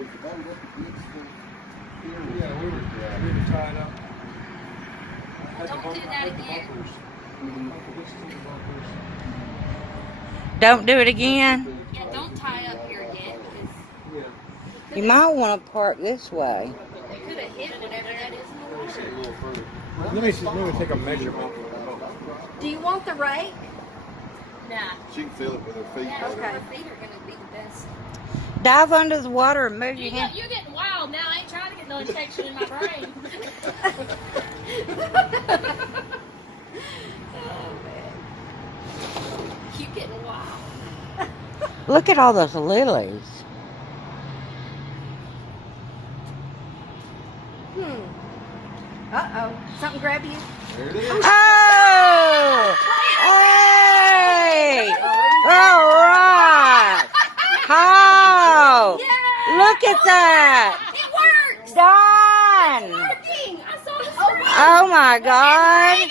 Yeah, we were tied up. Don't do that again. Don't do it again. Yeah, don't tie up here again. You might want to park this way. You could have hit whatever that is in the water. Let me take a measurement. Do you want the rake? Nah. She can feel it with her feet. Yeah, her feet are going to be the best. Dive under the water and move your hand. You're getting wild now. I ain't trying to get no infection in my brain. Oh, man. You getting wild. Look at all those lilies. Uh-oh. Something grab you? There it is. Oh! Hey! All right! Oh! Yay! Look at that! It works! Done! It's working! I saw the screen! Oh my God!